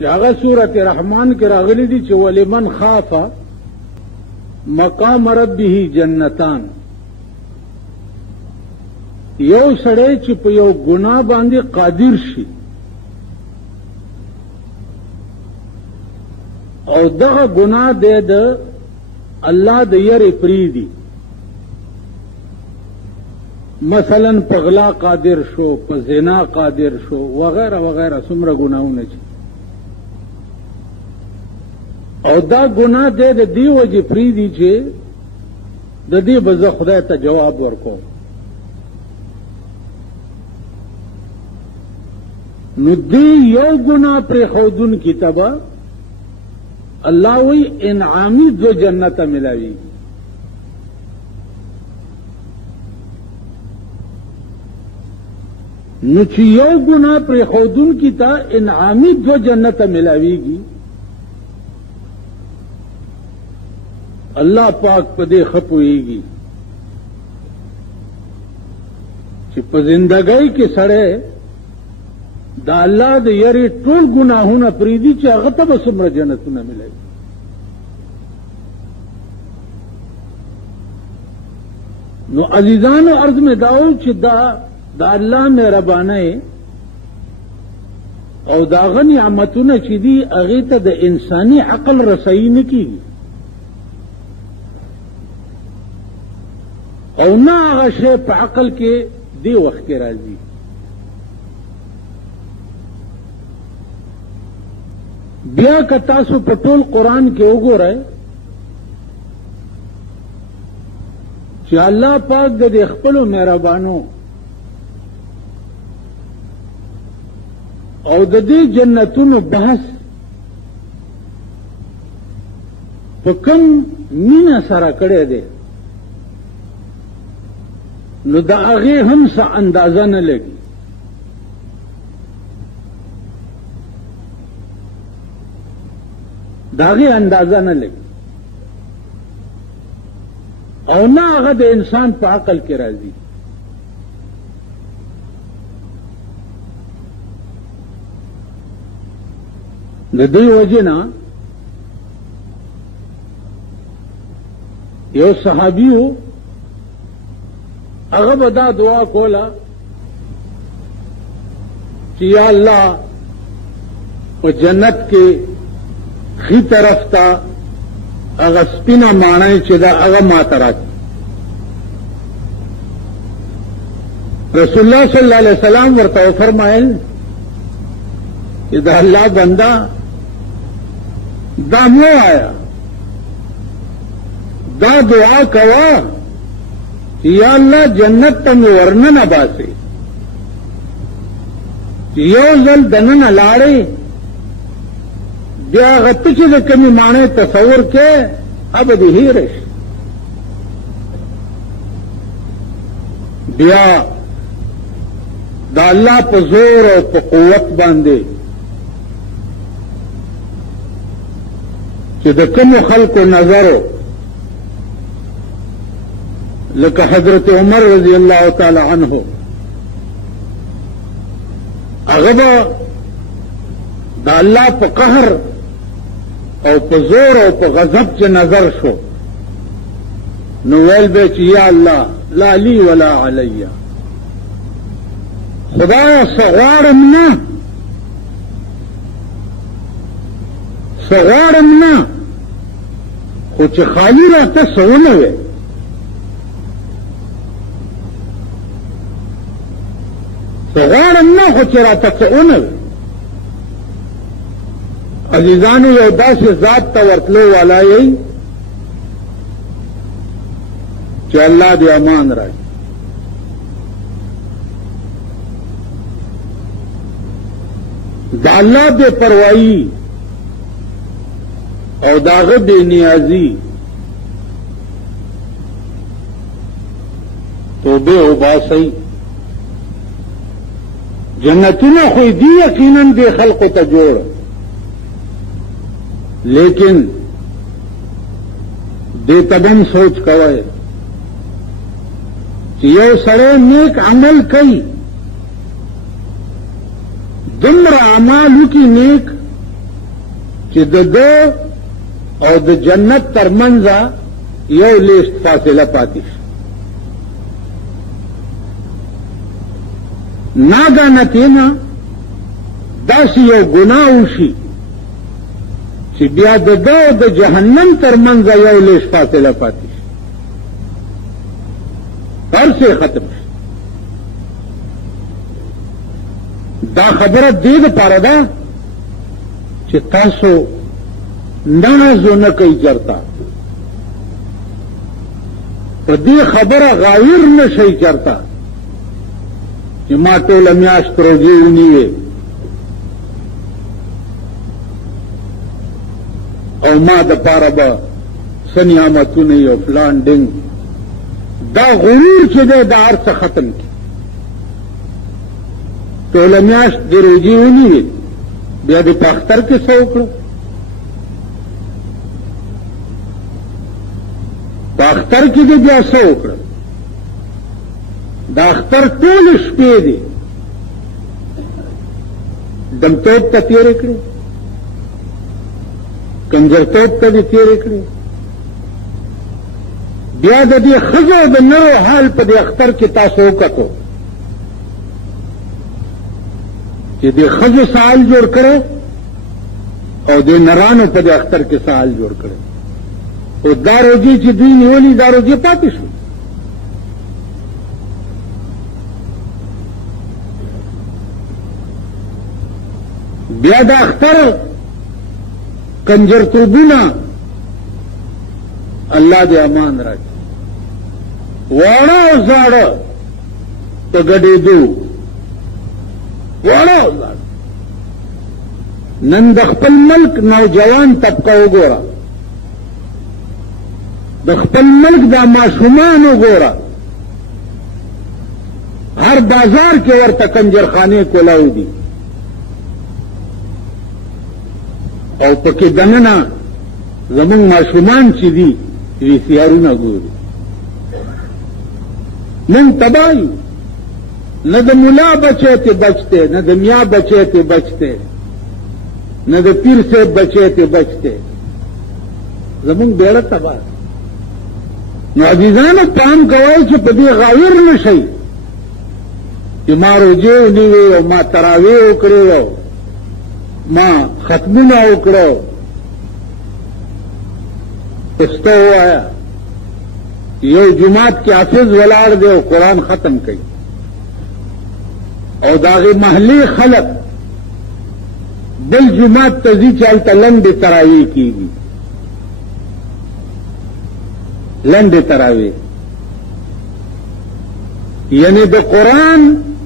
هغه سورۃ رحمان کې راغلي دي چې ولمن خاف مقام ربه جنتان. یو سړی چې په یو ګناه باندې قادر شي او دغه ګناه د الله د یری پریدي، مثلا په غلا قادر شو، په زنا قادر شو، وغیرہ وغیرہ څومره ګناهونه چې او دا ګناه د دې وجې پریدي چې د دې به زه خدای ته جواب ورکوم. نو دې یو ګناه پرېښودون کې تبه الله وی انعامی دو جنت ملاوی. نو چې یو ګناه پرېښودون کې تا انعامی دو جنت ملاویږي. الله پاک په دې خپويږي چې په زندګۍ کې سره دا الله د یری ټول ګناهونه پریدي چې هغه ته به څومره جنتونه ملي. نو عزیزانو عرض میں داو چې دا الله مهربانه او داغه نعمتونه چې دي هغه ته د انساني عقل رسایي نه کیږي او نه هغه شی په عقل کې دی وخت کې راځي. بیا که تاسو په ټول قرآن کې وګورئ چې الله پاک د خپلو مهربانو او د دې جنتونو بحث په کوم مینه سره کړی دی نو د هغې هم څه اندازه نه لګي. د هغې اندازه نه لګي او نه هغه د انسان په عقل کې راځي. د دې وجې نه یو صحابي و هغه به دا دعا کوله چې یا الله په جنت کې خی طرف تا هغه سپینه ماڼۍ چې دا هغه ماته راکړي. رسول الله صلی الله علیه وسلم ورته فرمایل چې دا الله بنده دا مو آیا دا دعا کوا یا الله جنت ته مې ورننه باسي چې یو ځل دننه لاړې بیا غته چې د کمی معنی تصور کې اب دې هیرش بیا دا الله په زور او په قوت باندې چې د کوم خلکو نظر لکه حضرت عمر رضی الله تعالی عنہ هغه دا الله په قهر او په زور او په غضب چې نظر شو نو ویل به چې یا الله لا لی ولا علی، خدایا صغارم نه صغارم نه خو چې خالی راته سونه وي صغارم نه خو چې راته سونه وي. عزیزانو یو داسې ذات ته ورتلو والا یې چې الله دې امان راکړي. د الله بے پروايي او داغه بے نیازي توبه وباسي. جنتونه خو دې یقینا دې خلقو ته جوړ، لیکن دې تبم سوچ کوي چې یو سړی نیک عمل کوي، دمر اعمالو کی نیک چې د ده او د جنت ترمنځه یو لیست فاصله پاتې شي. ناګانه تینا داسې یو ګناه وشي چې بیا د ده او د جهنم ترمنځه یو لیست فاصله پاتې شي، هر څه ختم شي. دا خبره دې دپاره ده چې تاسو ناز نه کوئ چرته، په دې خبره غایر نه شئ چرته چې ما ټوله میاشت روژې ونیوې او ما دپاره به څه نعمتونه یو فلان ډنګ. دا غرور چې دی دا هر څه ختم کړي. ټوله میاشت د روژې ونیوې بیا د په اختر کې څه وکړو؟ په اختر کې دې بیا څه وکړل؟ د اختر ټولې شپې دې دمتوب ته تېرې کړې، کنجرتوب ته دې تېرې کړې. بیا د دې ښځو او د نرو حال په دې اختر کې تاسو وکتو چې د ښځو سال جوړ کړی او د نرانو په دې اختر کې سال جوړ کړی. او دا روزي چې دوی نیولي دا روزي پاتې شو. بیا د اختر کنجرتوبونه الله دې امان راکړي. واړه او زاړه په ګډېدو، واړه او زاړه. نن د خپل ملک نوجوان طبقه وګوره، د خپل ملک دا ماشومان وګوره، هر بازار کې ورته کنجرخانې کولاو دي او پکې دننه زمونږ ماشومان چې دي وی سی آرونه ګوري. نن تباه یو، نه د ملا بچی ته بچتے، نه د میا بچی ته بچتے، نه د پیر صاحب بچی ته بچتے. زمونږ بیړه تباه. نو عزیزانو پام کوئ چې په دې غایر نه شئ چې ما روژې ونیوې او ما تراویح وکړې او ما ختمونه وکړو. پسته ووایه یو جماعت کې حافظ ولاړ دی او قرآن ختم کوي او د هغې محلې خلک بل جماعت ته ځي چې هلته لنډې تراویح کېږي. لنډې تراویح یعنې د قرآن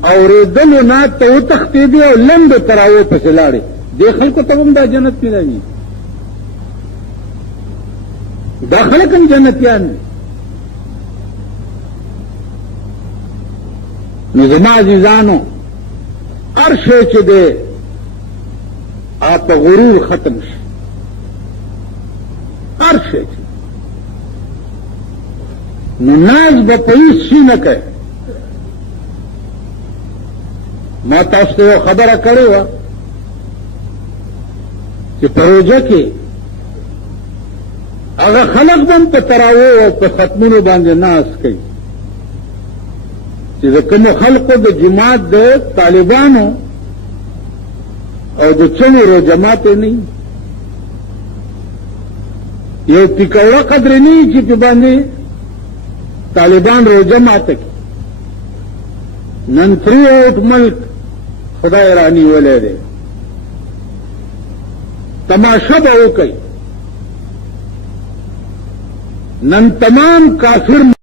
اورېدلو نه ته وتښتېدې او لنډې تراویح پسې لاړې. دې خلکو ته هم دا جنت ملوي. دا خلک هم جنتیان دي. نو زما عزیزانو هر شی چې دی آپ غرور ختم شي. هر شی چې نو ناز به په هېڅ شي نه کوي. ما تاسو ته یو خبره کړې وه چې په روژه کې هغه خلق به هم په تراویح او په ختمونو باندې ناز کوي چې د کومو خلقو د جماعت د طالبانو او د چنورو جماعت نه وي. یو ټیکوړه قدر نه وي چې په باندې طالبان روژه ماته کړي. نن تھری اوٹ ملک خدای رانیولی دی. تماشا به وکړئ. نن تمام کافر